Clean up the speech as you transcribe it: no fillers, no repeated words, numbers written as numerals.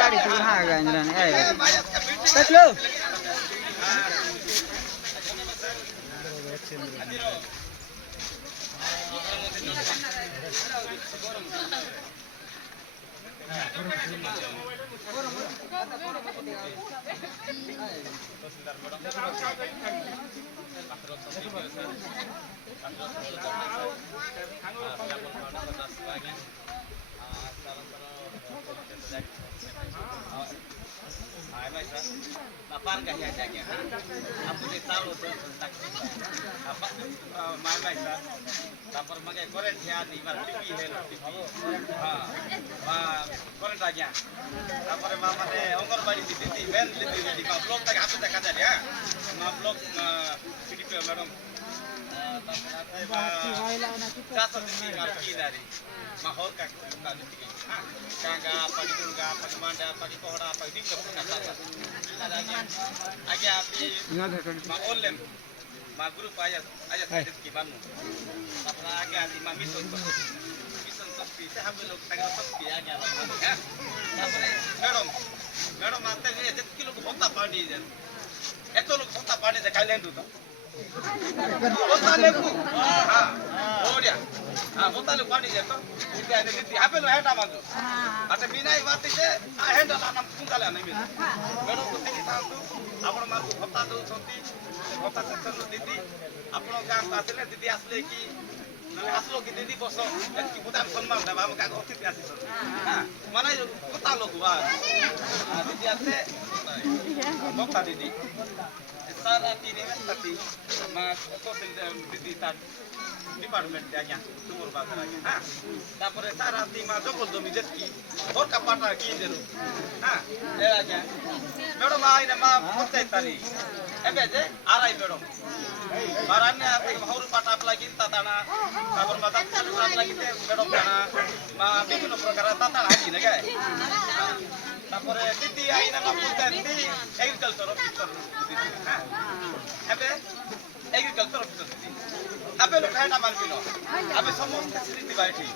गाड़ी से हाँ गए देख लो Lapar nggak ya jaga? Aku tidak tahu tuh tentang apa mai sa. Lapar magai korek ya di mar TV hello TV. Ma korek aja. Lapar mama ne ongkor bari di TV ben di ma blog tak aku tak ada ya. Ma blog PDP madam. Satu TV marki dari. Mahor ka tadi. Kangga pagi durga pagi manda pagi kohra pagi dim ke kata आगे आप माँ ओल्लेम माँ group आया आया side की बानू अपना आगे आती माँ मिशन सबकी से हम लोग तक सबकी आगे आ रहे हैं अपने मैडम आते हैं जितने लोग होता पानी जन ऐसे लोग होता पानी से काले दूध होता लेकू हाँ हो गया हाँ होता लेकू पानी जन तो इधर आने दीदी आप लोग हैंडा मांगो अच्छा बिना ही बात से हैंडा लाना पुंगा लाना नहीं मिला मैडम को देखी था तो आपण मार होता दो छंती होता सेक्शन दीदी आपण गांव आसले दीदी आसले की नले आसलो की दीदी बस की बुदाम सम्मान देबा हम का अतिथि आसी हां माने होता लोग बा दीदी आसे बक्ता दीदी सारा तीन में तती मा तो दीदी ता डिपार्टमेंट आज्ञा तुमर बात आज्ञा हां तापर सारा ती मा जबल जमी जेतकी और का पाटा की जरूर हां ए आज्ञा मैडम आई ना मा पंचायत तारी एबे जे आरआई मैडम बाराने आते हौर पाटा आपला गिनता ताना तापर मा ता आपला गिते मैडम ताना मा विभिन्न प्रकार ताता हाजी ने गाय तापर दीदी आई ना मा पंचायत ती एग्रीकल्चर ऑफिसर हां एबे एग्रीकल्चर ऑफिसर दीदी अबे लोग है ना मान बिनो अबे समस्त स्थिति बैठी